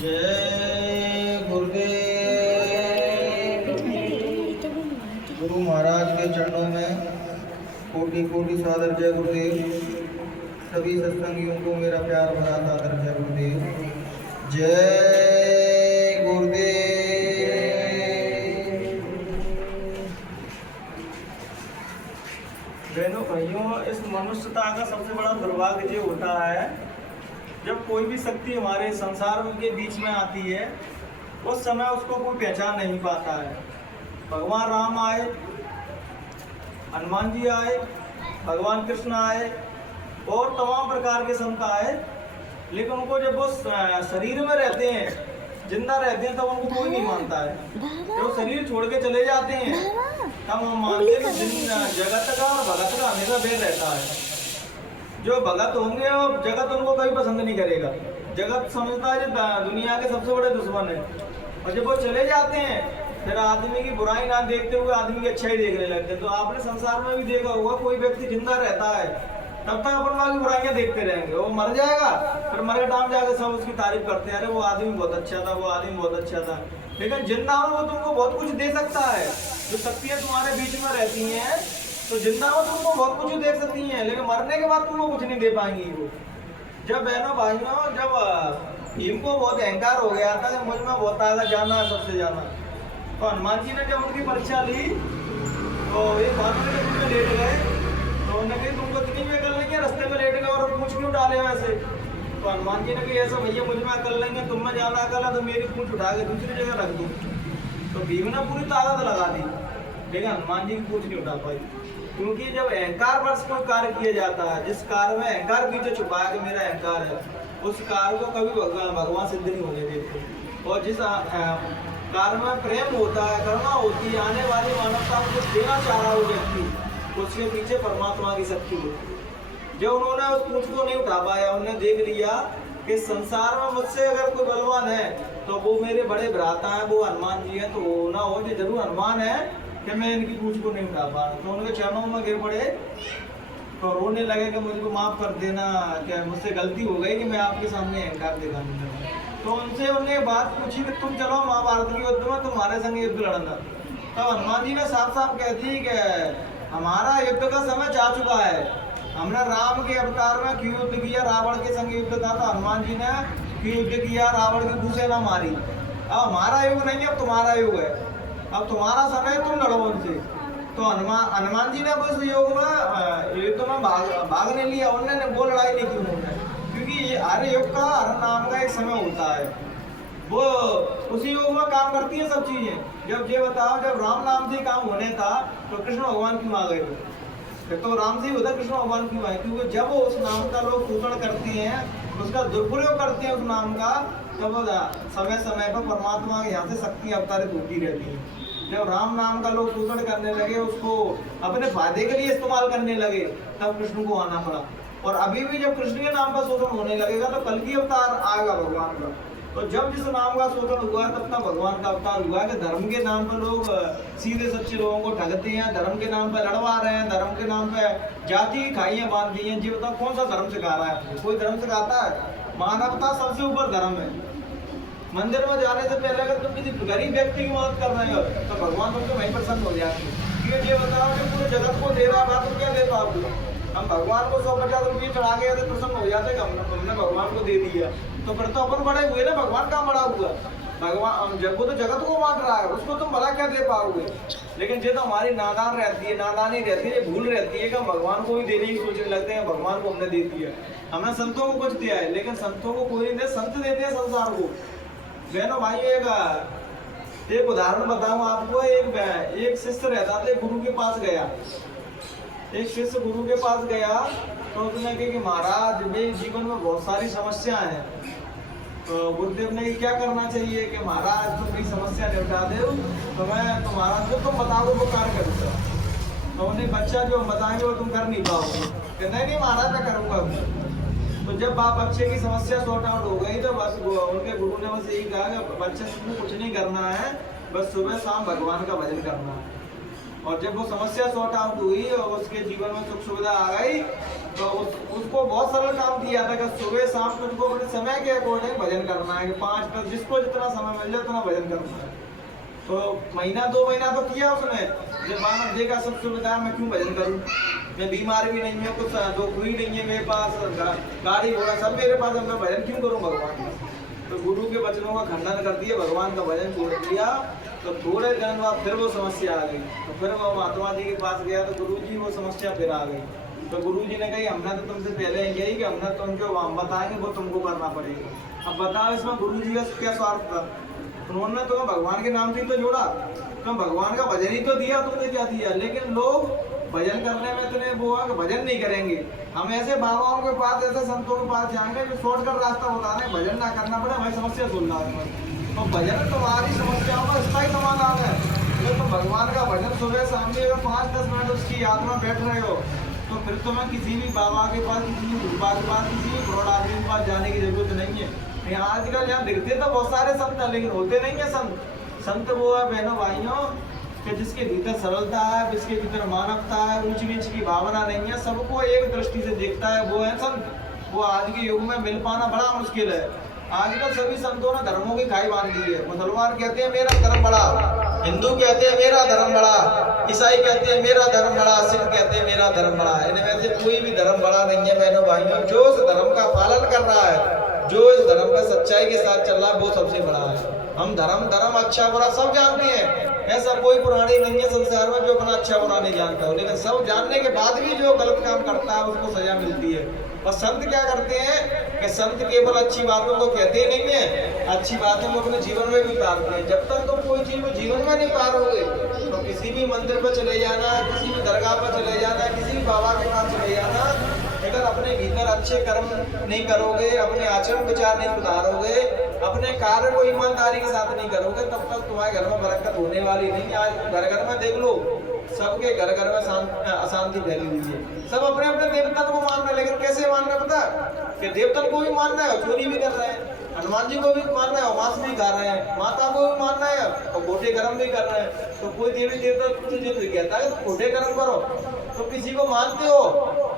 जय गुरुदेव। गुरु महाराज के चरणों में कोटि कोटि सादर जय गुरुदेव। सभी सत्संगियों को मेरा प्यार भरा सादर जय गुरुदेव। जय गुरुदेव। बहनों भाइयों, इस मनुष्यता का सबसे बड़ा दुर्भाग्य ये होता है जब कोई भी शक्ति हमारे संसार के बीच में आती है, उस समय उसको कोई पहचान नहीं पाता है। भगवान राम आए, हनुमान जी आए, भगवान कृष्ण आए और तमाम प्रकार के संत आए, लेकिन उनको जब वो शरीर में रहते हैं, जिंदा रहते हैं, तब उनको कोई नहीं मानता है। जब शरीर छोड़ के चले जाते हैं तब हम मानते हैं कि जगत का और भगत का हमेशा भेद रहता है। जो भगत होंगे वो जगत उनको कभी पसंद नहीं करेगा। जगत समझता है दुनिया के सबसे बड़े दुश्मन है, और जब वो चले जाते हैं फिर आदमी की बुराई ना देखते हुए आदमी की अच्छाई देखने लगते हैं। तो आपने संसार में भी देखा होगा, कोई व्यक्ति जिंदा रहता है तब तक अपन वहाँ की बुराइयां देखते रहेंगे। वो मर जाएगा, फिर मरे टाइम जाकर सब उसकी तारीफ करते हैं, अरे वो आदमी बहुत अच्छा था, वो आदमी बहुत अच्छा था। लेकिन जिंदा हो वो तुमको बहुत कुछ दे सकता है। जो शक्तियाँ तुम्हारे बीच में रहती हैं, तो जिंदा हो तुमको बहुत कुछ दे सकती हैं, लेकिन मरने के बाद तुमको कुछ नहीं दे पाएंगी वो। जब बहनों भाइयों, जब भीम को बहुत अहंकार हो गया था कि मुझ में बहुत आगे जाना है, सबसे जाना, तो हनुमान जी ने जब उनकी परीक्षा ली तो एक भानु के में लेट गए, तो उन्होंने कही तुमको इतनी भी अकल नहीं है, रास्ते में लेट गए और पूछ क्यों डाले वैसे। तो हनुमान जी ने कही ऐसा भैया मुझ में अकल नहीं है, तुम में ज्यादा अकल है, तो मेरी पूछ उठा के दूसरी जगह रख दूँ। तो भीम ने पूरी ताकत लगा दी, लेकिन हनुमान जी की पूछ नहीं उठा पाई। क्योंकि जब अहंकार पर कोई कार्य किया जाता है, जिस कार्य में अहंकार पीछे छुपा है कि मेरा अहंकार है, उस कार्य को कभी भगवान सिद्ध नहीं होने देते। और जिस कार्य में प्रेम होता है, करुणा होती है, आने वाली मानवता को कुछ देना चाह रहा हो व्यक्ति, उसके पीछे परमात्मा की शक्ति होती है। जब उन्होंने उस पूछ को नहीं उठा पाया, उन्होंने देख लिया कि संसार में मुझसे अगर कोई बलवान है तो वो मेरे बड़े भ्राता है, वो हनुमान जी है। तो वो ना हो जो जरूर हनुमान है कि मैं इनकी पूछ को नहीं उठा पा रहा। तो उनके चरणों में गिर पड़े, तो रोने लगे कि मुझको माफ कर देना, क्या मुझसे गलती हो गई कि मैं आपके सामने अहंकार दिखाने लगा। तो उनसे उन्होंने बात पूछी कि तुम चलो महाभारत के युद्ध में, तुम्हारे संग युद्ध लड़ना। तो हनुमान जी ने साफ साफ कह दी कि हमारा युद्ध का समय जा चुका है। हमने राम के अवतार में क्यों युद्ध किया, रावण के संग युद्ध था, तो हनुमान जी ने क्यों युद्ध किया, रावण की भूसे ना मारी। अब हमारा युग नहीं है, अब तुम्हारा युग है, अब तुम्हारा समय, तुम लड़ो उनसे। तो हनुमान जी ने बस योग में युद्ध में भाग नहीं लिया, उन्होंने वो लड़ाई नहीं की उन्होंने, क्योंकि हर युग का, हर नाम का एक समय होता है, वो उसी योग में काम करती है सब चीजें। जब ये बताओ, जब राम नाम से काम होने था तो कृष्ण भगवान क्यों आ गए? तो राम से होता, कृष्ण भगवान क्यों आए? क्योंकि जब उस नाम का लोग शोषण करते हैं, उसका दुरुपयोग करते हैं उस नाम का, तब समय समय पर परमात्मा के यहाँ से शक्ति अवतारित होती रहती है। जब राम नाम का लोग शोषण करने लगे, उसको अपने फायदे के लिए इस्तेमाल करने लगे, तब कृष्ण को आना पड़ा। और अभी भी जब कृष्ण के नाम का शोषण होने लगेगा तो कल की अवतार आएगा भगवान का। तो जब जिस नाम का शोषण हुआ तब तक भगवान का अवतार हुआ कि धर्म के नाम पर लोग सीधे सच्चे लोगों को ठगते हैं, धर्म के नाम पर लड़वा रहे हैं, धर्म के नाम पर जाति की खाइयाँ बांध दी हैं। जी बताओ, कौन सा धर्म सिखा रहा है? कोई धर्म सिखाता है? मानवता सबसे ऊपर धर्म है। मंदिर में जाने से पहले अगर तुम किसी गरीब व्यक्ति की मदद कर रहे हो तो भगवान तुमसे वहीं प्रसन्न हो जाते हैं। क्योंकि ये बताओ कि पूरे जगत को दे रहा था, तुम क्या दे पाओगे? हम भगवान को 150 रुपये चढ़ा के तो प्रसन्न हो जाते कि हमने भगवान को दे दिया। तो फिर तो अपन बड़े हुए ना, भगवान कहाँ बड़ा हुआ? भगवान जब वो तो जगत को बांट रहा है, उसको तुम भला क्या दे पाओगे? लेकिन जो तो हमारी नादानी रहती है, भूल रहती है कि हम भगवान को ही देने की सोचने लगते हैं। भगवान को हमने दे दिया, हमने संतों को कुछ दिया है, लेकिन संतों को कोई नहीं दे, संत देते हैं संसार को। बहनों भाई, एक उदाहरण बताऊं आपको। एक शिष्य रहता था, गुरु के पास गया। एक शिष्य गुरु के पास गया तो उसने कहा कि महाराज, मेरे जीवन में बहुत सारी समस्याएं हैं। तो गुरुदेव ने क्या करना चाहिए कि महाराज तुम मेरी समस्या निपटा दो तो मैं तुम्हारा जो तुम बताओगे वो कार्य करूँगा। तो उन्हें बच्चा जो हम बताएंगे वो तुम कर नहीं पाओगे। नहीं महाराज मैं करूँगा। तो जब बच्चे की समस्या सॉर्ट आउट हो गई तो बस उनके गुरु ने बस यही कहा कि बच्चे को कुछ नहीं करना है, बस सुबह शाम भगवान का भजन करना है। और जब वो समस्या सॉर्ट आउट हुई और उसके जीवन में सुख सुविधा आ गई, तो उसको बहुत सरल काम दिया था कि सुबह शाम तुमको अपने समय के अकॉर्डिंग भजन करना है, कि 5-10 जिसको जितना समय मिल जाए उतना भजन करना है। तो महीना 2 महीना तो किया उसने, जब मानव देखा सब सुविधा मैं क्यों भजन करूं, मैं बीमार भी नहीं है, कुछ दुख भी नहीं है मेरे पास, गाड़ी घोड़ा सब मेरे पास है, मैं भजन क्यों करूं भगवान का। तो गुरु के वचनों का खंडन कर दिया, भगवान का भजन छोड़ दिया। तो थोड़े दिन बाद फिर वो समस्या आ गई, तो फिर वो महात्मा जी के पास गया, तो गुरु जी वो समस्या फिर आ गई। तो गुरु जी ने कही हमने तो तुमसे पहले यही कि हमने तुमको बताएंगे वो तुमको करना पड़ेगा। अब बताओ इसमें गुरु जी का क्या स्वार्थ था, उन्होंने तुम्हें भगवान के नाम से तो जोड़ा, तुम भगवान का भजन ही तो दिया, तुमने क्या दिया। लेकिन लोग भजन करने में इतने वो है कि भजन नहीं करेंगे। हम ऐसे बाबाओं के पास, ऐसे संतों के पास जाएंगे जो शॉर्टकट रास्ता बता रहे हैं, भजन ना करना पड़े, हमें समस्या सुनना है। तो भजन तुम्हारी समस्याओं का स्थायी समाधान है। तो तुम भगवान का भजन सुबह शाम में 5-10 मिनट उसकी याद में बैठ रहे हो, तो फिर तुम्हें किसी भी बाबा के पास, किसी भी गुरुबा के पास, किसी भी बड़ोड़ आदमी के पास जाने की जरूरत नहीं है। आजकल यहाँ दिखते तो बहुत सारे संत हैं, लेकिन होते नहीं है संत। संत वो है बहनों भाइयों कि जिसके भीतर सरलता है, जिसके भीतर मानवता है, ऊंच नीच की भावना नहीं है, सबको एक दृष्टि से देखता है, वो है संत। वो आज के युग में मिल पाना बड़ा मुश्किल है। आजकल सभी संतों ने धर्मों की खाई बांध दी है। मुसलमान कहते हैं मेरा धर्म बड़ा, हिंदू कहते हैं मेरा धर्म बड़ा, ईसाई कहते हैं मेरा धर्म बड़ा, सिख कहते हैं मेरा धर्म बड़ा। इनमें से कोई भी धर्म बड़ा नहीं है बहनों भाइयों। जो इस धर्म का पालन कर रहा है, जो इस धर्म का सच्चाई के साथ चल रहा है, वो सबसे बड़ा है। हम धर्म अच्छा बुरा सब जानते हैं, ऐसा कोई पुरानी नहीं है संसार में जो अपना अच्छा बुरा नहीं जानता हो। लेकिन सब जानने के बाद भी जो गलत काम करता है उसको सजा मिलती है। और संत क्या करते हैं कि संत केवल अच्छी बातों को कहते ही नहीं है, अच्छी बातों को अपने जीवन में भी उतारते हैं। जब तक तुम कोई चीज को जीवन में नहीं पारोगे, तो किसी भी मंदिर पर चले जाना, किसी भी दरगाह पर चले जाना, किसी भी बाबा के पास चले जाना, अगर अपने भीतर अच्छे कर्म नहीं करोगे, अपने आचरण विचार नहीं सुधारोगे, अपने कार्य को ईमानदारी के साथ नहीं करोगे, तब तक तुम्हारे घर में बरकत होने वाली नहीं। आज घर घर में देख लो, सबके घर घर में अशांति फैली हुई है। सब अपने अपने देवता को मान रहे हैं, लेकिन कैसे मान रहे पता कि देवता को भी मानना है, चोरी भी कर रहे हैं, हनुमान जी को भी मानना है, मांस भी खा रहे हैं, माता को भी मानना है और खोटे कर्म भी कर रहे हैं। तो कोई देवी देवता तुझे कहता है खोटे कर्म करो, तो किसी को मानते हो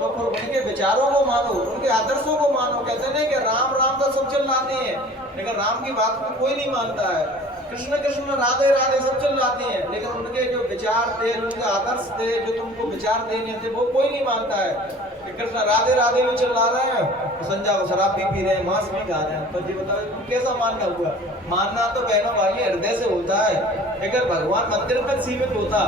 तो फिर उनके विचारों को मानो, उनके आदर्शों को मानो। कहते हैं कि राम राम का सब चिल्लाते हैं, लेकिन राम की बात को कोई नहीं मानता है। कृष्ण कृष्ण राधे राधे सब चिल्लाते हैं, लेकिन उनके जो विचार थे, उनके आदर्श थे, जो तुमको विचार देने थे, वो कोई नहीं मानता है। कृष्ण राधे राधे भी चिल्ला रहे हैं, संजा को शराब पी रहे हैं, मांस भी खा रहे हैं, तो ये बताओ कैसा मानना हुआ। मानना तो बहनों भाई हृदय से होता है। अगर भगवान मंदिर तक सीमित होता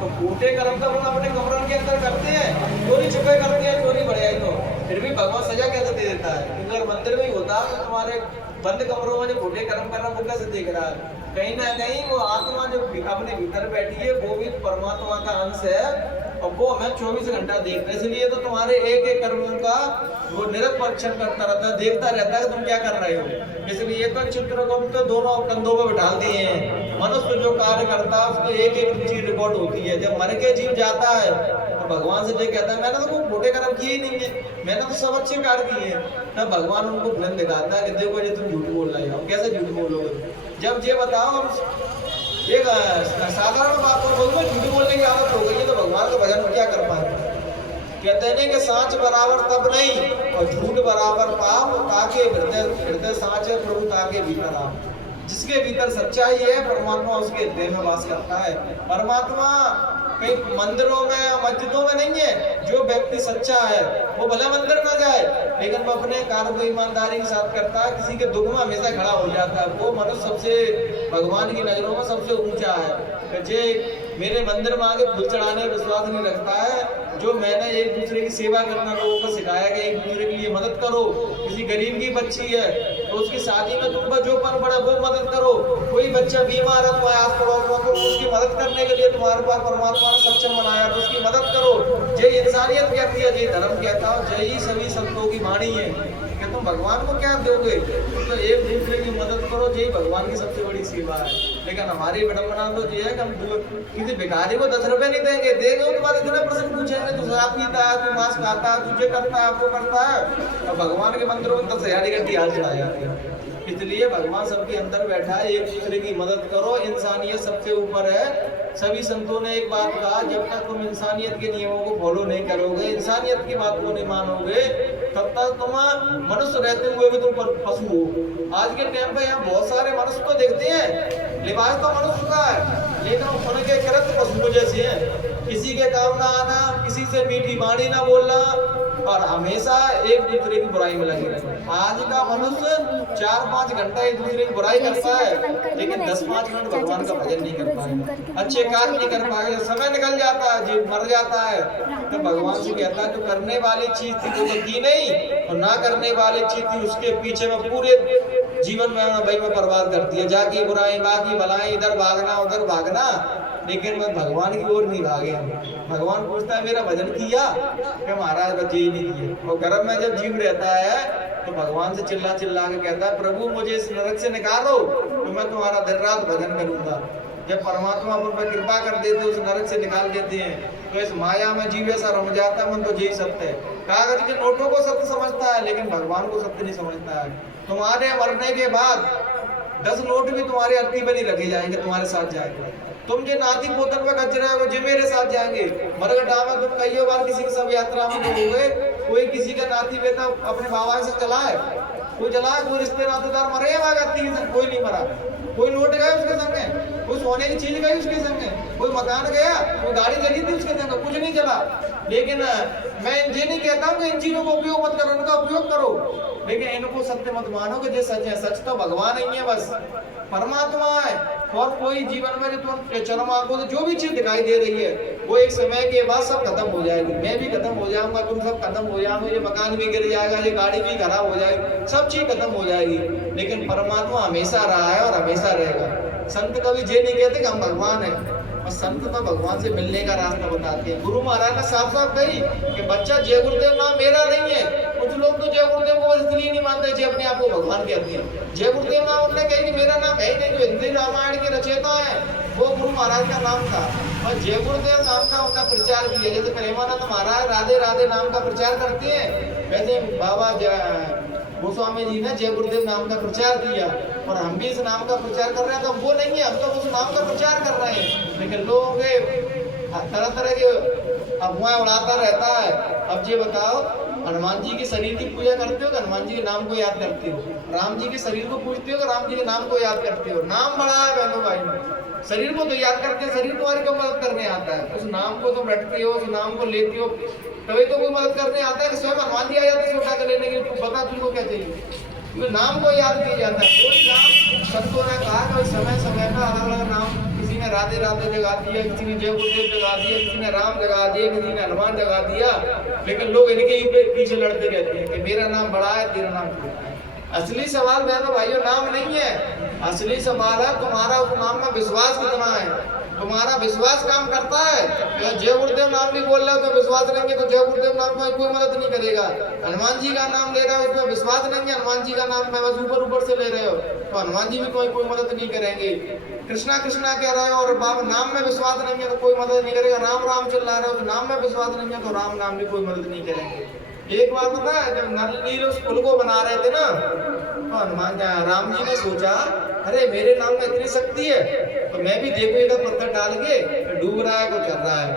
तो खोटे कर्म तो अपने कमरों के अंदर करते हैं, चोरी छुपे करते हैं, चोरी बढ़िया तो फिर भी भगवान सजा कैसे दे देता है। अगर मंदिर में ही होता तो तुम्हारे बंद कमरों में जो खोटे कर्म कर रहा है वो कैसे देख रहा है। कहीं ना कहीं वो आत्मा जो अपने भीतर बैठी है वो भी परमात्मा का अंश है, और वो हमें 24 घंटा देख रहे हैं। इसलिए तो तुम्हारे एक एक कर्मों का वो निरपरीक्षण करता रहता है, देखता रहता है कि तुम क्या कर रहे हो। इसलिए तो चित्रगुप्त तो दोनों कंधों पर बिठा दिए हैं। मनुष्य जो कार्य करता है उसकी एक एक चीज रिकॉर्ड होती है। जब मर के जीव जाता है तो भगवान से जो कहता है मैंने तो कोई खोटे कर्म किए ही नहीं है, मैंने तो सब अच्छे कार्य किए हैं, तब भगवान उनको फिल्म दिखाता है कि देखो ये तुम झूठ बोल रहे हो। कैसे झूठ बोलोगे। जब ये बताओ एक साधारण बात को बोलते झूठ बोलने की आदत हो गई है, तो भगवान का भजन क्या कर पाए। कहते हैं कि सांच बराबर तब नहीं और झूठ बराबर पाप, ताके हृदय सांच है प्रभु ताके भीतर आप। जिसके भीतर सच्चाई है परमात्मा उसके हृदय में वास करता है। परमात्मा कहीं मंदिरों में मस्जिदों में नहीं है। जो व्यक्ति सच्चा है वो भले मंदिर ना जाए, लेकिन वो अपने कार्य को ईमानदारी के साथ करता है, किसी के दुख में हमेशा खड़ा हो जाता है। वो मनुष्य सबसे भगवान की नजरों में सबसे ऊंचा है। जे मेरे मंदिर में आगे फूल चढ़ाने विश्वास नहीं रखता है, जो मैंने एक दूसरे की सेवा करना लोगों को सिखाया कि एक दूसरे के लिए मदद करो। किसी गरीब की बच्ची है तो उसकी शादी में तुम पर जो पन पड़ा वो मदद करो। कोई बच्चा बीमार है तुम्हारे आस पड़ोस में तो उसकी मदद करने के लिए तुम्हारे पास परमात्मा ने सक्षम बनाया, तो उसकी मदद करो। जय इंसानियत कहती है, जय धर्म कहता है, जय ही सभी संतों की वाणी है कि तुम भगवान को क्या दोगे। तो एक दूसरे की मदद करो, यही भगवान की सबसे बड़ी सेवा है। लेकिन हमारी विडंबना तो ये है कि हम किसी भिखारी को 10 रुपए नहीं देंगे, देंगे उसके बाद इतने प्रश्न पूछेंगे तू शराब पीता है, तू मांस खाता है, तुझे करता है, आपको करता है। और भगवान के मंदिरों में 10,000 घंटी हाथ चढ़ा जाती है। इसलिए भगवान सबके अंदर बैठा है, एक दूसरे की मदद करो। इंसानियत सबसे ऊपर है, सभी संतों ने एक बात कहा, जब तक तुम इंसानियत के नियमों को फॉलो नहीं करोगे, इंसानियत की बात को नहीं मानोगे, तब तक तुम मनुष्य रहते हुए भी तुम पशु हो। आज के टाइम पे यहाँ बहुत सारे मनुष्य को देखते हैं, लिबास तो मनुष्य का है, लेकिन उनके कृत्य पशुओं जैसे हैं। किसी के काम ना आना, किसी से मीठी बाणी ना बोलना, और हमेशा एक दूसरे की बुराई में लगे रहना। आज का मनुष्य 4-5 घंटा एक दूसरे की बुराई करता है, लेकिन 10-5 मिनट भगवान का भजन नहीं कर पाएगा, अच्छे कार्य नहीं कर पाएगा। समय निकल जाता है, जीव मर जाता है, तो भगवान से कहता है, तो करने वाली चीज थी वो तो की नहीं, और ना करने वाली चीज थी उसके पीछे में पूरे जीवन में भाई में बर्बाद कर दिया। जाकी बुराई बाकी भलाई, इधर भागना उधर भागना, लेकिन मैं भगवान की ओर नहीं भागे। भगवान पूछता है मेरा भजन किया कि महाराज बच्चे ही नहीं किए। और गर्भ में जब जीव रहता है तो भगवान से चिल्ला चिल्ला के कहता है, प्रभु मुझे इस नरक से निकालो, तो मैं तुम्हारा दिन रात भजन करूंगा। जब परमात्मा उन पर कृपा कर देते, उस नरक से निकाल देते हैं, तो इस माया में जीव ऐसा रम जाता है, मन तो यही सत्य है। कागज के नोटों को सत्य समझता है, लेकिन भगवान को सत्य नहीं समझता है। तुम्हारे मरने के बाद 10 नोट भी तुम्हारे अर्थी पर नहीं रखे जाएंगे, तुम्हारे साथ जाएंगे। तुम जो नाती पोतन पे कच रहे हो, जो मेरे साथ जाएंगे। मरगटा में तुम कई बार किसी की सब यात्रा में गए, कोई किसी का नाती बेटा अपने बाबा से चला है, कोई चला है, कोई रिश्ते नातेदार मरे हैं, कोई नहीं मरा। कोई नोट गया उसके संग, कोई सोने की चीज गई उसके संग, कोई मकान गया, कोई गाड़ी चली थी उसके संग, कुछ नहीं चला। लेकिन मैं ये नहीं कहता हूँ कि इन चीजों को उपयोग मत करो, इनका उपयोग करो, लेकिन इनको सत्य मत मानो कि जो सच है। सच तो भगवान ही है, बस परमात्मा है। और कोई जीवन में तो चरम आपको जो भी चीज दिखाई दे रही है, वो एक समय के बाद सब खत्म हो जाएगी। मैं भी खत्म हो जाऊंगा, तुम सब खत्म हो जाओगे, ये मकान भी गिर जाएगा, ये गाड़ी भी खराब हो जाएगी, सब चीज खत्म हो जाएगी, लेकिन परमात्मा हमेशा रहा है और हमेशा रहेगा। संत कभी ये नहीं कहते कि हम भगवान हैं, और संत तो भगवान से मिलने का रास्ता बताते हैं। गुरु महाराज ने साफ साफ कही कि बच्चा जय गुरुदेव नाम मेरा नहीं है। कुछ लोग तो जय गुरुदेव को इसलिए नहीं मानते, जो अपने आप को भगवान कहते हैं। जय गुरुदेव नाम उन्होंने कही कि मेरा नाम है ही नहीं, जो हिंदी रामायण के रचयिता है वो गुरु महाराज का नाम था, और जय गुरुदेव नाम का उनका प्रचार किया। जैसे प्रेमानंद महाराज राधे राधे नाम का प्रचार करते हैं, वैसे बाबा गोस्वामी जी ने जय गुरुदेव नाम का प्रचार किया, और हम भी इस नाम का प्रचार कर रहे हैं। तो वो नहीं है, हम तो उस नाम का प्रचार कर रहे हैं, लेकिन लोगों के तरह तरह के अफवाहें उड़ाता रहता है। अब ये बताओ, हनुमान जी के शरीर की पूजा करते हो कि हनुमान जी के नाम को याद करते हो? राम जी के शरीर को पूजते हो कि राम जी के नाम को याद करते हो? नाम बड़ा है बहनों भाई, शरीर को तो याद करते हो, शरीर तुम्हारी क्यों मदद करने आता है? उस नाम को तुम रटते हो, उस नाम को लेते हो, तभी तो कोई मदद करने आता है। कि स्वयं हनुमान जी आ जाते हैं छोटा कर लेने के लिए, बता तुमको क्या चाहिए? तो नाम को याद किया जाता है। कोई नाम संतों ने कहा कि समय समय का अलग अलग नाम, किसी ने राधे राधे जगा दिया, किसी ने जय गुरुदेव जगा दिया, किसी ने राम जगा दिया, किसी ने हनुमान जगा दिया, लेकिन लोग इनके ही पीछे लड़ते रहते हैं कि मेरा नाम बड़ा है, तेरा नाम छोटा है। असली सवाल बहनों भाइयों नाम नहीं है, असली सवाल है तुम्हारा उस नाम में विश्वास कितना है। तुम्हारा विश्वास काम करता है? जय गुरुदेव नाम भी बोल रहे हो तो विश्वास रहेंगे तो जय गुरुदेव नाम में कोई मदद नहीं करेगा। हनुमान जी का नाम ले रहे हो, उसमें विश्वास नहीं है, हनुमान जी का नाम में बस ऊपर ऊपर से ले रहे हो, तो हनुमान जी भी कोई मदद नहीं करेंगे। कृष्णा कृष्णा कह रहे हो और बाप नाम में विश्वास नहीं है तो कोई मदद नहीं करेगा। राम राम चिल्ला रहे हो तो नाम में विश्वास नहीं है तो राम नाम भी कोई मदद नहीं करेंगे। एक बार पता है, जब नल नील उस पुल को बना रहे थे ना, तो हनुमान राम जी ने सोचा अरे मेरे नाम में इतनी शक्ति है तो मैं भी देखो इधर पत्थर डाल के डूब रहा है, को चल रहा है।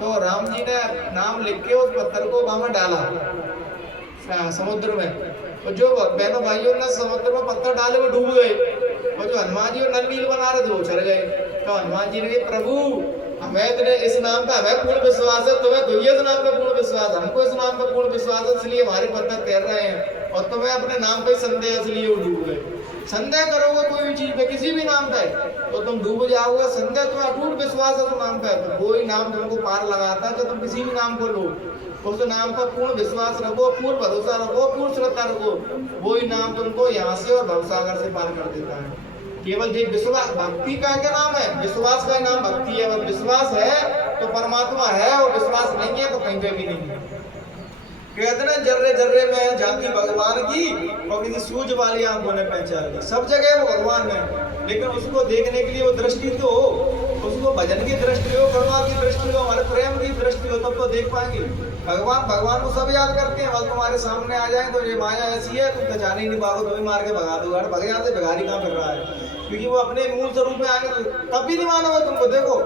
तो राम जी ने नाम लिख के उस पत्थर को वहां में डाला समुद्र में, और जो बहनों भाइयों ने समुद्र में पत्थर डाले वो डूब गए, और जो हनुमान जी नल नील बना रहे थे वो चल गए। तो हनुमान जी ने कहा प्रभु हमें तेरे इस नाम पे हमें पूर्ण विश्वास है, तुम्हें तो इस नाम पे पूर्ण विश्वास, हमको इस नाम पे पूर्ण विश्वास है, इसलिए हमारे पत्थर तैर रहे हैं, और तुम्हें अपने नाम पे संदेह इसलिए वो डूब गए। संदेह करोगे कोई भी चीज पे, किसी भी नाम पे, तो तुम डूब जाओगे। संदेह तुम्हें अटूट विश्वास है तो नाम पे, तो कोई नाम तुमको पार लगाता है तो तुम किसी भी नाम को लो, उस नाम पर पूर्ण विश्वास रखो, पूर्ण भरोसा रखो, पूर्ण श्रद्धा रखो, वही नाम तुमको यहाँ से और भवसागर से पार कर देता है। केवल जो विश्वास, भक्ति का क्या नाम है? विश्वास का नाम भक्ति है। अगर विश्वास है तो परमात्मा है, और विश्वास नहीं है तो कहीं पे भी नहीं है। कहते ना जर्रे जर्रे में झांकी भगवान की, और किसी सूझ वाली आंखों ने पहचान ली। सब जगह वो भगवान है, लेकिन उसको देखने के लिए वो दृष्टि तो हो, उसको भजन की दृष्टि हो, करुणा की दृष्टि हो, हमारे प्रेम की दृष्टि हो, तब तो देख पाएंगे। भगवान को सब याद करते हैं, बल तुम्हारे सामने आ जाए तो ये माया ऐसी है तुम पहचान ही नहीं पाओगे, तुम्हें मार के भगा दो। भग जाते भिखारी कहाँ फिर रहा है, क्योंकि वो अपने मूल स्वरूप में आगे तब भी नहीं मानोगे तुमको। देखो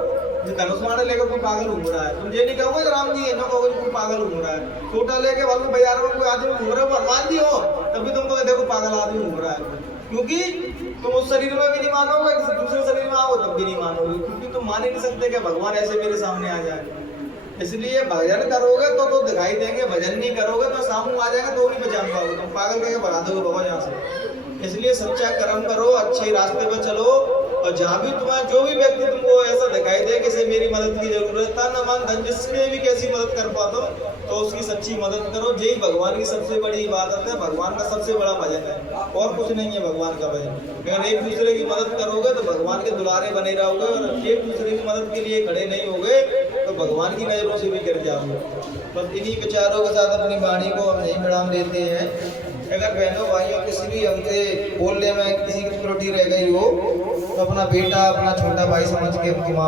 जो धनुष मारे लेकर कोई पागल घूम रहा है, तुम ये नहीं कहोगे कि राम जी है, ना कहोगे कोई पागल घूम रहा है। छोटा लेके वालों बाजार में कोई आदमी घूम रहा है, हनुमान जी हो, तब भी तुमको देखो पागल आदमी घूम रहा है, क्योंकि तुम उस शरीर में भी नहीं मानोगे, किसी दूसरे शरीर में आओ तब भी नहीं मानोगे, क्योंकि तुम मान ही नहीं सकते कि भगवान ऐसे मेरे सामने आ जाए। इसलिए भजन करोगे तो दिखाई देंगे, भजन नहीं करोगे तो सामने आ जाएगा तो नहीं पहचान पाओगे, तुम पागल करके भगा दोगे बाबा यहाँ से। इसलिए सच्चा कर्म करो, अच्छे रास्ते पर चलो, और जहाँ भी तुम्हारा जो भी व्यक्ति तुमको ऐसा दिखाई दे कि से मेरी मदद की जरूरत है, न मान धन जिससे भी कैसी मदद कर पाता हूँ तो उसकी सच्ची मदद करो। यही भगवान की सबसे बड़ी इबादत है, भगवान का सबसे बड़ा भजन है, और कुछ नहीं है भगवान का भजन। अगर एक दूसरे की मदद करोगे तो भगवान के दुलारे बने रहोगे, और एक दूसरे की मदद के लिए खड़े नहीं होगे तो भगवान की नजरों से भी गिर जाओगे। बस इन्हीं विचारों के साथ अपनी वाणी को हम यहीं विराम देते हैं। अगर बहनों भाइयों किसी भी हमसे बोलने में किसी की त्रुटि रह गई हो तो अपना बेटा, अपना छोटा भाई समझ के उनकी माँ